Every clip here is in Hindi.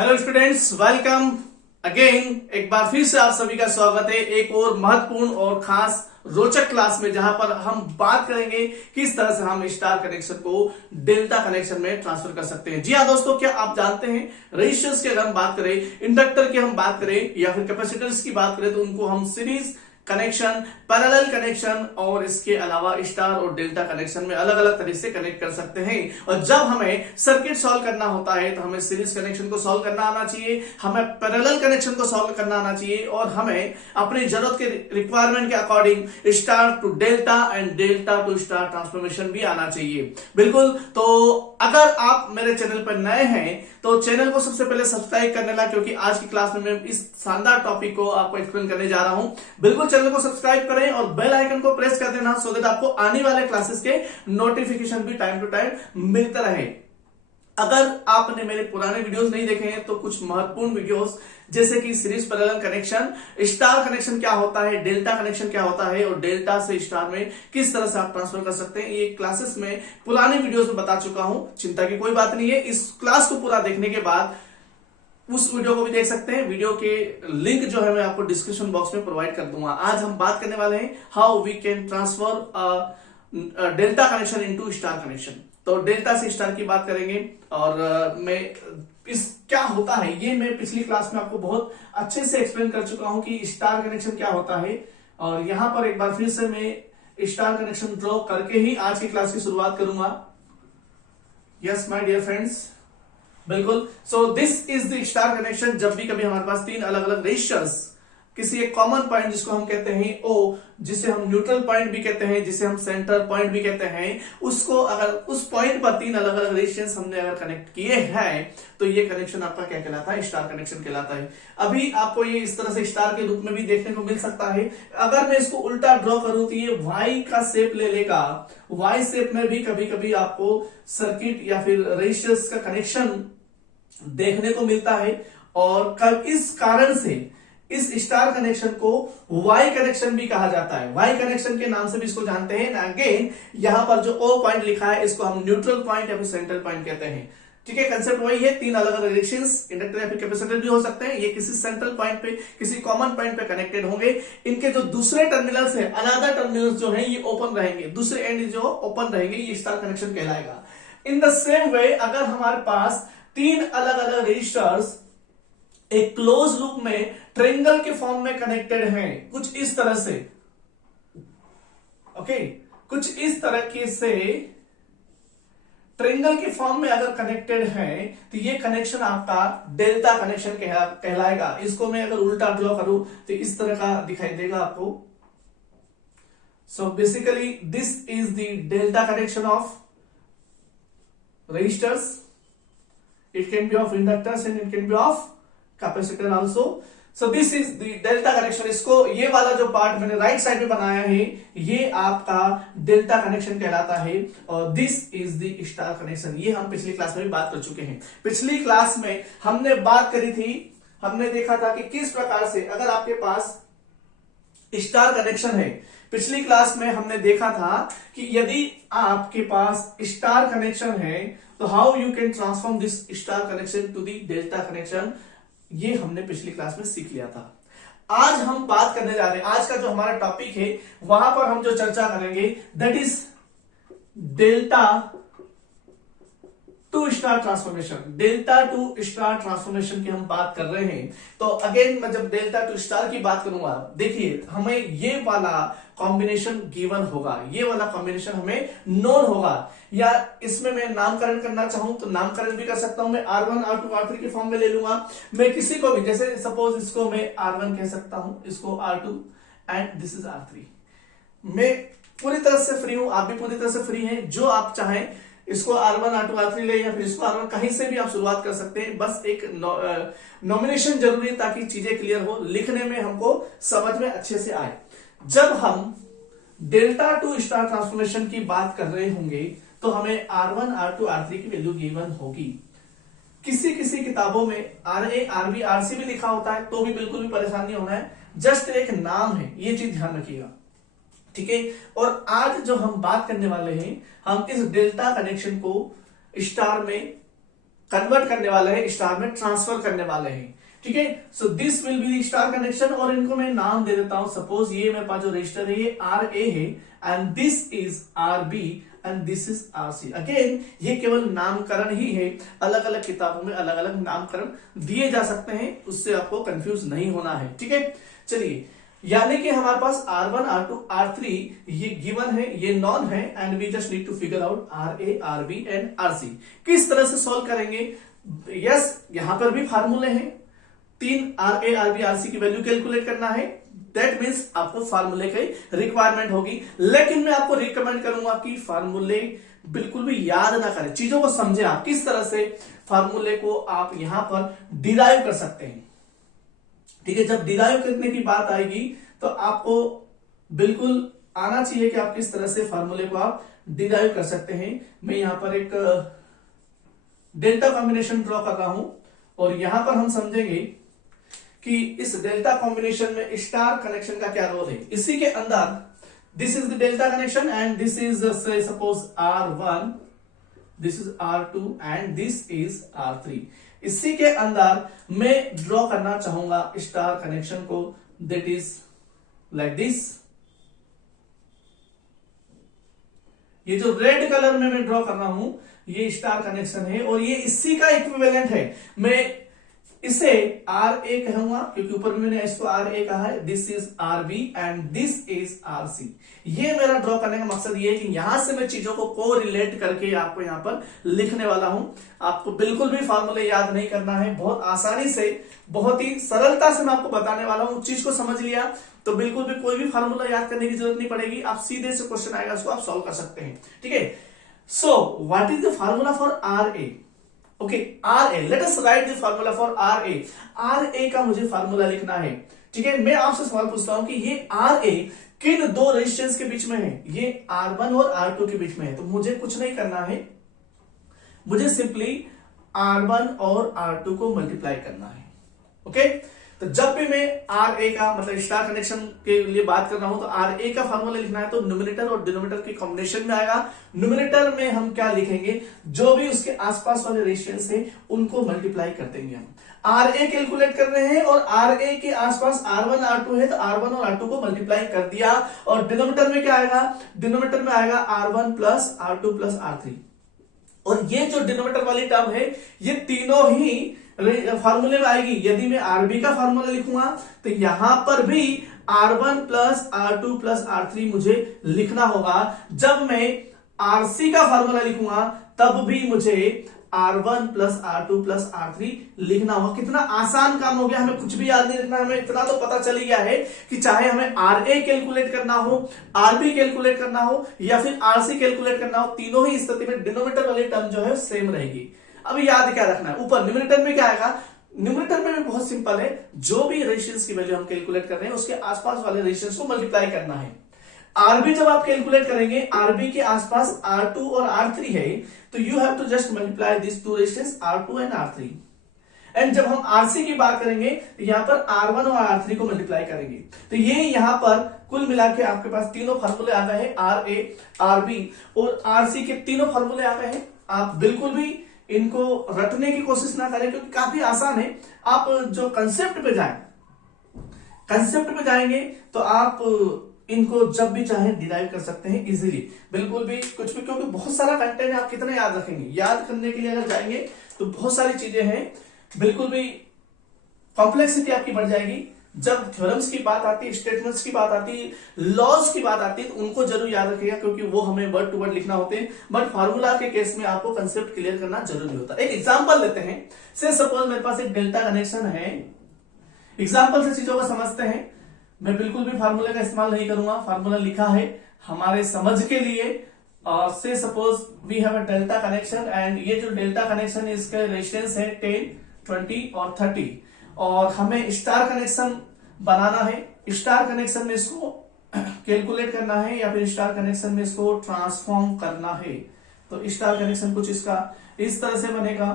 Hello students, welcome again. एक बार फिर से आप सभी का स्वागत है एक और महत्वपूर्ण और खास रोचक क्लास में, जहां पर हम बात करेंगे किस तरह से हम स्टार कनेक्शन को डेल्टा कनेक्शन में ट्रांसफर कर सकते हैं। जी हाँ दोस्तों, क्या आप जानते हैं रेजिस्टर्स की अगर हम बात करें, इंडक्टर की हम बात करें या फिर कैपेसिटर्स की बात करें तो उनको हम सीरीज कनेक्शन, पैरेलल कनेक्शन और इसके अलावा स्टार और डेल्टा कनेक्शन में अलग अलग तरीके से कनेक्ट कर सकते हैं। और जब हमें सर्किट सॉल्व करना होता है तो हमें सीरीज कनेक्शन को सॉल्व करना आना चाहिए, हमें पैरेलल कनेक्शन को सॉल्व करना आना चाहिए और हमें अपनी जरूरत के रिक्वायरमेंट के according star to delta and delta to star transformation भी आना चाहिए। बिल्कुल, तो अगर आप मेरे चैनल पर नए हैं तो चैनल को सबसे पहले सब्सक्राइब करने ला, क्योंकि आज की क्लास में मैं इस शानदार टॉपिक को आपको एक्सप्लेन करने जा रहा हूं। बिल्कुल चैनल को सब्सक्राइब करें और बेल आइकन को प्रेस कर देना, सो दैट आपको आने वाले क्लासेस के नोटिफिकेशन भी टाइम टू टाइम मिलता रहे। अगर आपने मेरे पुराने वीडियोस नहीं देखे हैं तो कुछ महत्वपूर्ण वीडियोस जैसे कि series parallel connection, star connection क्या होता है, डेल्टा कनेक्शन क्या होता है और डेल्टा से स्टार में किस तरह से आप ट्रांसफर कर सकते हैं, ये क्लासेस में पुराने वीडियोस में बता चुका हूं। चिंता की कोई बात नहीं है, इस क्लास को पूरा देखने के बाद उस वीडियो को भी देख सकते हैं। वीडियो के लिंक जो है मैं आपको डिस्क्रिप्शन बॉक्स में प्रोवाइड कर दूंगा। आज हम बात करने वाले हैं how we can transfer delta connection into star connection. तो डेल्टा से स्टार की बात करेंगे और मैं इस क्या होता है ये मैं पिछली क्लास में आपको बहुत अच्छे से एक्सप्लेन कर चुका हूं कि स्टार कनेक्शन क्या होता है। और यहां पर एक बार फिर से मैं स्टार कनेक्शन ड्रॉ करके ही आज की क्लास की शुरुआत करूंगा। यस माय डियर फ्रेंड्स, बिल्कुल। So this is the star connection. जब भी कभी हमारे पास तीन अलग अलग रेजिस्टर्स किसी एक कॉमन पॉइंट जिसको हम कहते हैं ओ, जिसे हम न्यूट्रल पॉइंट भी कहते हैं, जिसे हम सेंटर पॉइंट भी कहते हैं, उसको अगर उस पॉइंट पर तीन अलग अलग रेजिस्टेंस हमने अगर कनेक्ट किए हैं तो ये कनेक्शन आपका क्या कहलाता है, स्टार कनेक्शन कहलाता है। अभी आपको ये इस तरह से स्टार के रूप में भी देखने को मिल सकता है। अगर मैं इसको उल्टा ड्रॉ करूं तो ये वाई का शेप ले लेगा। वाई शेप में भी कभी कभी आपको सर्किट या फिर रेजिस्टर्स का कनेक्शन देखने को मिलता है और कब इस कारण से इस स्टार कनेक्शन को वाई कनेक्शन भी कहा जाता है। वाई कनेक्शन के नाम से भी इसको जानते हैं। अगेन यहां पर जो ओ पॉइंट लिखा है इसको हम न्यूट्रल पॉइंट या फिर सेंट्रल पॉइंट कहते हैं। ठीक है, कंसेप्ट वही है। तीन अलग अलग रेजिस्टेंस, इंडक्टर या फिर कैपेसिटर भी हो सकते हैं। ये किसी सेंट्रल पॉइंट पे, किसी कॉमन पॉइंट पे कनेक्टेड होंगे। इनके जो दूसरे टर्मिनल्स है, अनदर टर्मिनल्स जो है ये ओपन रहेंगे, दूसरे एंड जो ओपन रहेंगे, ये स्टार कनेक्शन कहलाएगा। इन द सेम वे अगर हमारे पास तीन अलग अलग रेजिस्टर्स एक क्लोज लूप में ट्रायंगल के फॉर्म में कनेक्टेड हैं, कुछ इस तरह से, ओके, कुछ इस तरह से ट्रायंगल के फॉर्म में अगर कनेक्टेड है तो ये कनेक्शन आपका डेल्टा कनेक्शन कहलाएगा। इसको मैं अगर उल्टा ड्रॉ करूं तो इस तरह का दिखाई देगा आपको। So basically this is the delta connection of resistors. It can be of inductors and it can be of capacitor also. So this is the delta connection। इसको ये वाला जो पार्ट मैंने राइट साइड में बनाया है ये आपका डेल्टा कनेक्शन कहलाता है और this is the star connection. ये हम पिछली क्लास में भी बात कर चुके हैं। पिछली क्लास में हमने बात करी थी, हमने देखा था कि किस प्रकार से अगर आपके पास स्टार कनेक्शन है। पिछली क्लास में हमने देखा था कि यदि आपके पास स्टार कनेक्शन है तो how you can transform this star connection to the delta connection, ये हमने पिछली क्लास में सीख लिया था। आज हम बात करने जा रहे हैं, आज का जो हमारा टॉपिक है वहां पर हम जो चर्चा करेंगे that is delta to star transformation. Delta to star transformation की हम बात कर रहे हैं। तो अगेन मैं जब डेल्टा टू स्टार की बात करूंगा, देखिए हमें ये वाला कॉम्बिनेशन गिवन होगा, ये वाला कॉम्बिनेशन हमें नोन होगा, या इसमें मैं नामकरण करना चाहूं तो नामकरण भी कर सकता हूं। मैं R1 R2 R3 के फॉर्म में ले लूंगा। मैं किसी को भी, जैसे सपोज इसको मैं R1 कह सकता हूं, इसको R2 and this is R3। मैं पूरी तरह से फ्री हूं, आप भी पूरी तरह से फ्री हैं। जो आप चाहें इसको R1 R2 R3 ले या फिर इसको R1 कहीं से भी आप शुरुआत कर सकते हैं। बस एक नॉमिनेशन जरूरी है ताकि चीजें क्लियर हो, लिखने में हमको समझ में अच्छे से आए। जब हम डेल्टा टू स्टार ट्रांसफॉर्मेशन की बात कर रहे होंगे तो हमें R1 R2 R3 की वैल्यू गिवन होगी। किसी किसी किताबों में RA RB RC भी लिखा होता है तो भी बिल्कुल भी परेशान नहीं होना है, जस्ट एक नाम है, ये चीज ध्यान रखिएगा। ठीक है, और आज जो हम बात करने वाले हैं हम इस डेल्टा कनेक्शन को स्टार में कन्वर्ट करने वाले हैं, स्टार में ट्रांसफर करने वाले हैं। ठीक है, so this will be the star connection, और इनको मैं नाम दे देता हूं। सपोज ये मेरे पास जो रजिस्टर है ये RA है, and this is RB and this is RC। Again ये केवल नामकरण ही है, अलग अलग किताबों में अलग अलग नामकरण दिए जा सकते हैं, उससे आपको कंफ्यूज नहीं होना है। ठीक है, चलिए, यानी कि हमारे पास R1, R2, R3 ये गिवन है, ये नॉन है, and we just need to figure out RA, RB and RC। किस तरह से सॉल्व करेंगे? यस, यहां पर भी फार्मूले हैं, 3 RA, RB, RC की वैल्यू कैलकुलेट करना है। दैट मीन्स आपको फार्मूले की रिक्वायरमेंट होगी, लेकिन मैं आपको रिकमेंड करूंगा कि फार्मूले बिल्कुल भी याद ना करें, चीजों को समझे आप किस तरह से फार्मूले को आप यहां पर डिराइव कर सकते हैं। ठीक है, जब डिराइव करने की बात आएगी तो आपको बिल्कुल आना चाहिए कि आप किस तरह से फार्मूले को आप डिराइव कर सकते हैं। मैं यहां पर एक डेल्टा कॉम्बिनेशन ड्रॉ कर रहा हूं, और यहां पर हम समझेंगे कि इस डेल्टा कॉम्बिनेशन में स्टार कनेक्शन का क्या रोल है। इसी के अंदर this is the delta connection and this is suppose R1, this is R2 and this is R3। इसी के अंदर मैं ड्रॉ करना चाहूंगा स्टार कनेक्शन को, दैट इज लाइक दिस। ये जो रेड कलर में मैं ड्रॉ कर रहा हूं ये स्टार कनेक्शन है, और ये इसी का इक्विवेलेंट है। मैं इसे RA कहूंगा क्योंकि ऊपर में मैंने इसको RA कहा है। This is RB and this is RC। ये मेरा ड्रॉ करने का मकसद ये है कि यहां से मैं चीजों को कोरिलेट करके आपको यहां पर लिखने वाला हूं। आपको बिल्कुल भी फार्मूले याद नहीं करना है, बहुत आसानी से, बहुत ही सरलता से मैं आपको बताने वाला हूं। चीज को समझ लिया तो बिल्कुल भी कोई भी फार्मूला याद करने की जरूरत नहीं पड़ेगी, आप सीधे से क्वेश्चन आएगा उसको आप सॉल्व कर सकते हैं। ठीक है, so what is the formula for RA? Okay, RA, late us right the formula for RA। RA का मुझे फार्मूला लिखना है। ठीक है, मैं आपसे सवाल पूछता हूं कि ये RA किन दो रेजिस्टेंस के बीच में है? ये R1 और R2 के बीच में है। तो मुझे कुछ नहीं करना है, मुझे सिंपली R1 और R2 को मल्टीप्लाई करना है। ओके, तो जब भी मैं RA का मतलब स्टार कनेक्शन के लिए बात कर रहा हूं तो RA का फार्मूला लिखना है तो न्यूमरेटर और डिनोमिनेटर के कॉम्बिनेशन में आएगा। न्यूमरेटर में हम क्या लिखेंगे? जो भी उसके आसपास वाले रेजिस्टेंस है उनको मल्टीप्लाई कर देंगे। हम RA कैलकुलेट कर रहे हैं और RA के आसपास R1, R2 है तो R1 और R2 को मल्टीप्लाई कर दिया, और डिनोमिनेटर में क्या आएगा? डिनोमिनेटर में आएगा R1 plus R2 plus R3। और ये जो डिनोमिनेटर वाली टर्म है ये तीनों ही फार्मूले में आएगी। यदि मैं RB का फार्मूला लिखूंगा तो यहां पर भी R1 plus R2 plus R3 मुझे लिखना होगा। जब मैं RC का फार्मूला लिखूंगा तब भी मुझे R1 plus R2 plus R3 लिखना होगा। कितना आसान काम हो गया, हमें कुछ भी याद नहीं रखना, हमें इतना तो पता चल गया है कि चाहे हमें RA कैलकुलेट करना हो, RB कैलकुलेट करना हो या फिर RC कैलकुलेट करना हो, तीनों ही स्थिति में डिनोमिनेटर वाली टर्म जो है सेम रहेगी। अब याद क्या रखना है? ऊपर न्यूमरेटर में क्या आएगा? न्यूमरेटर में बहुत सिंपल है, जो भी रेजिस्टेंस की वैल्यू हम कैलकुलेट कर रहे हैं उसके आसपास वाले रेजिस्टेंस को मल्टीप्लाई करना है। RB जब आप कैलकुलेट करेंगे, RB के आसपास R2 और R3 है तो you have to just multiply this two resistance R2 and R3। And जब हम RC की बात करेंगे तो यहां पर R1 और R3 को मल्टीप्लाई करेंगे। तो ये यहां पर कुल मिला के आपके पास तीनों फार्मूले आ गए हैं, RA, RB और RC के तीनों फार्मूले आ गए हैं। आप बिल्कुल भी इनको रटने की कोशिश ना करें क्योंकि काफी आसान है। आप जो कंसेप्ट पे जाएं, कंसेप्ट पे जाएंगे तो आप इनको जब भी चाहें डिराइव कर सकते हैं इजीली, बिल्कुल भी कुछ भी, क्योंकि बहुत सारा कंटेंट है। आप कितने याद रखेंगे? याद करने के लिए अगर जाएंगे तो बहुत सारी चीजें हैं, बिल्कुल भी कॉम्प्लेक्सिटी आपकी बढ़ जाएगी। जब थ्योरम्स की बात आती है, स्टेटमेंट्स की बात आती है, लॉज की बात आती है तो उनको जरूर याद रखिएगा क्योंकि वो हमें वर्ड टू वर्ड लिखना होते हैं। बट फार्मूला के केस में आपको कंसेप्ट क्लियर करना जरूरी होता है। एक एग्जांपल लेते हैं, से सपोज मेरे पास एक डेल्टा कनेक्शन है। एग्जांपल से चीजों को समझते हैं। मैं बिल्कुल भी फार्मूले का इस्तेमाल नहीं करूंगा, फार्मूला लिखा है हमारे समझ के लिए। से suppose we have a delta connection and ये जो डेल्टा कनेक्शन है इसका रेजिस्टेंस है 10, 20 और 30, और हमें स्टार कनेक्शन बनाना है। स्टार कनेक्शन में इसको कैलकुलेट करना है या फिर स्टार कनेक्शन में इसको ट्रांसफॉर्म करना है। तो स्टार कनेक्शन कुछ इसका इस तरह से बनेगा।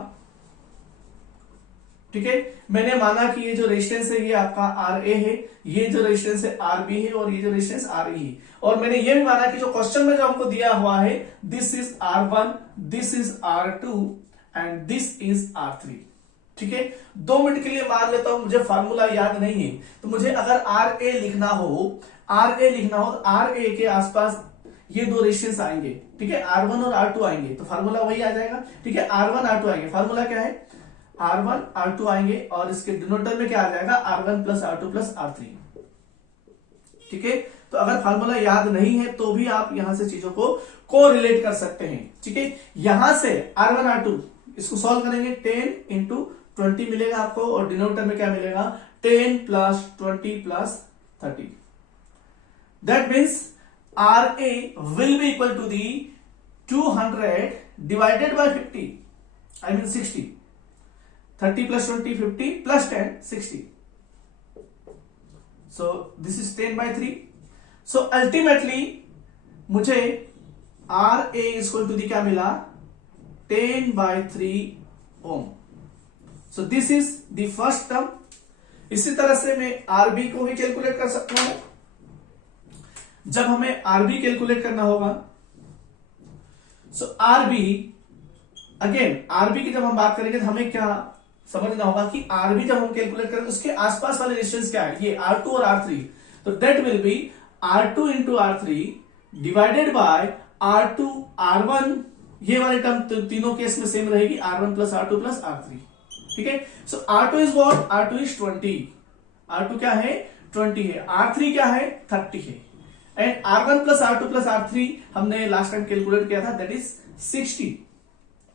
ठीक है, मैंने माना कि ये जो रेजिस्टेंस है ये आपका RA है, ये जो रेजिस्टेंस है RB है और ये जो रेजिस्टेंस RE है। और मैंने ये भी माना कि जो क्वेश्चन में जो हमको दिया हुआ है this is R1, this is R2 and this is R3। ठीक है, 2 मिनट के लिए मान लेता हूं मुझे फार्मूला याद नहीं है, तो मुझे अगर RA लिखना हो तो RA के आसपास ये 2 रेजिस्टेंस आएंगे। ठीक है, R1 और R2 आएंगे, तो फार्मूला वही आ जाएगा। ठीक है, R1 R2 आएंगे, फार्मूला क्या है, R1 R2 आएंगे, और इसके डिनोमिनेटर में क्या आ जाएगा, R1 plus R2 plus R3। ठीक है, तो अगर फार्मूला याद नहीं है तो भी आप यहां से चीजों को कोरिलेट कर सकते हैं। ठीक है, यहां से R1 R2 इसको सॉल्व करेंगे, 10 इंटू 20 मिलेगा आपको, और डिनोमिनेटर में क्या मिलेगा, 10 plus 20 plus 30। That means RA will be equal to the 200 divided by 50, I mean 60. 30 plus 20 50 plus 10 60. So this is 10 by 3. So ultimately मुझे RA is equal to the क्या मिला, 10 by 3 ohm. So this is the first term. इसी तरह से मैं RB को भी कैलकुलेट कर सकता हूं। जब हमें RB कैलकुलेट करना होगा, सो RB अगेन, RB की जब हम बात करेंगे तो हमें क्या समझना होगा कि RB जब हम कैलकुलेट करेंगे उसके आसपास वाले रेजिस्टेंस क्या है, ये R2 और R3, तो that will be R2 into R3 divided by R2 R1, ये वाली टर्म तीनों केस में सेम रहेगी, R1 plus R2 plus R3। ठीक है, सो R2 is what, R2 is 20, R2 क्या है 20 है, R3 क्या है 30 है, and R1 plus R2 plus R3 हमने लास्ट टाइम कैलकुलेट किया था, that is 60।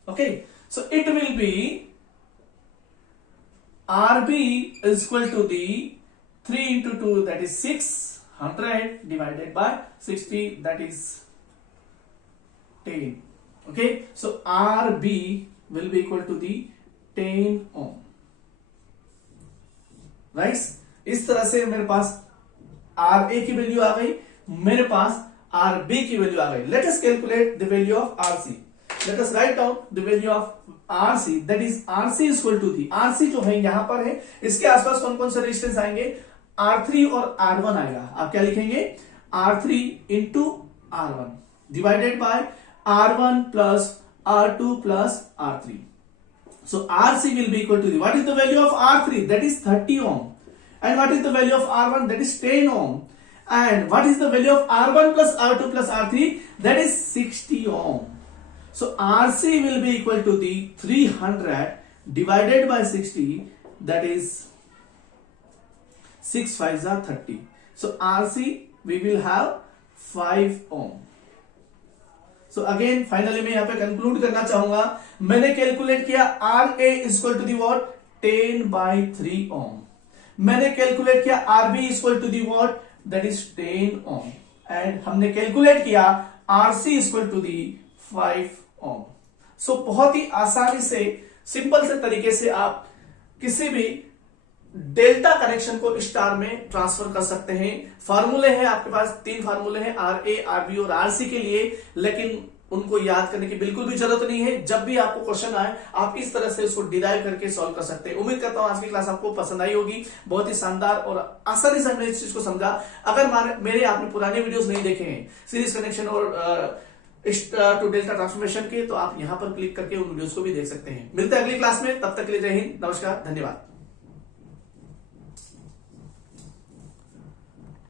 Okay, so it will be RB is equal to the 3 into 2, that is 600 divided by 60, that is 10. Okay, so RB will be equal to the 10 ohm. Right? इस तरह से मेरे पास RA की वैल्यू आ गई, मेरे पास RB की वैल्यू आ गई। Let us calculate the value of RC। Let us write down the value of RC, that is RC is equal to the, RC जो है यहां पर है, इसके आसपास कौन कौन से रेजिस्टेंस आएंगे, R3 और R1 आएगा। आप क्या लिखेंगे, R3 into R1 divided by R1 plus R2 plus R3। So RC will be equal to the, what is the value of R3, that is 30 ohm, and what is the value of R1, that is 10 ohm, and what is the value of R1 plus R2 plus R3, that is 60 ohm. So RC will be equal to the 300 divided by 60, that is 6 5s are 30. So RC we will have 5 ohm. So again finally मैं यहां पे कंक्लूड करना चाहूंगा, मैंने कैलकुलेट किया RA is equal to the what, 10 by 3 ohm. मैंने कैलकुलेट किया RB is equal to the what, that is 10 ohm, and हमने कैलकुलेट किया RC is equal to the 5 ohm. So बहुत ही आसानी से, सिंपल से तरीके से आप किसी भी डेल्टा कनेक्शन को स्टार में ट्रांसफर कर सकते हैं। फार्मूले हैं आपके पास, 3 फार्मूले हैं RA, RB और RC के लिए, लेकिन उनको याद करने की बिल्कुल भी जरूरत नहीं है। जब भी आपको क्वेश्चन आए आप इस तरह से उसको डिराइव करके सॉल्व कर सकते हैं। उम्मीद करता हूं आज की क्लास आपको पसंद आई होगी, बहुत ही शानदार और आसानी से हमने इस चीज को समझा। अगर मेरे आपने पुराने वीडियोस नहीं देखे हैं सीरीज कनेक्शन और टू डेल्टा ट्रांसफॉर्मेशन के, तो आप यहां पर क्लिक करके उन वीडियोस को भी देख सकते हैं। मिलते हैं अगली क्लास में, तब तक के लिए जय हिंद, नमस्कार, धन्यवाद।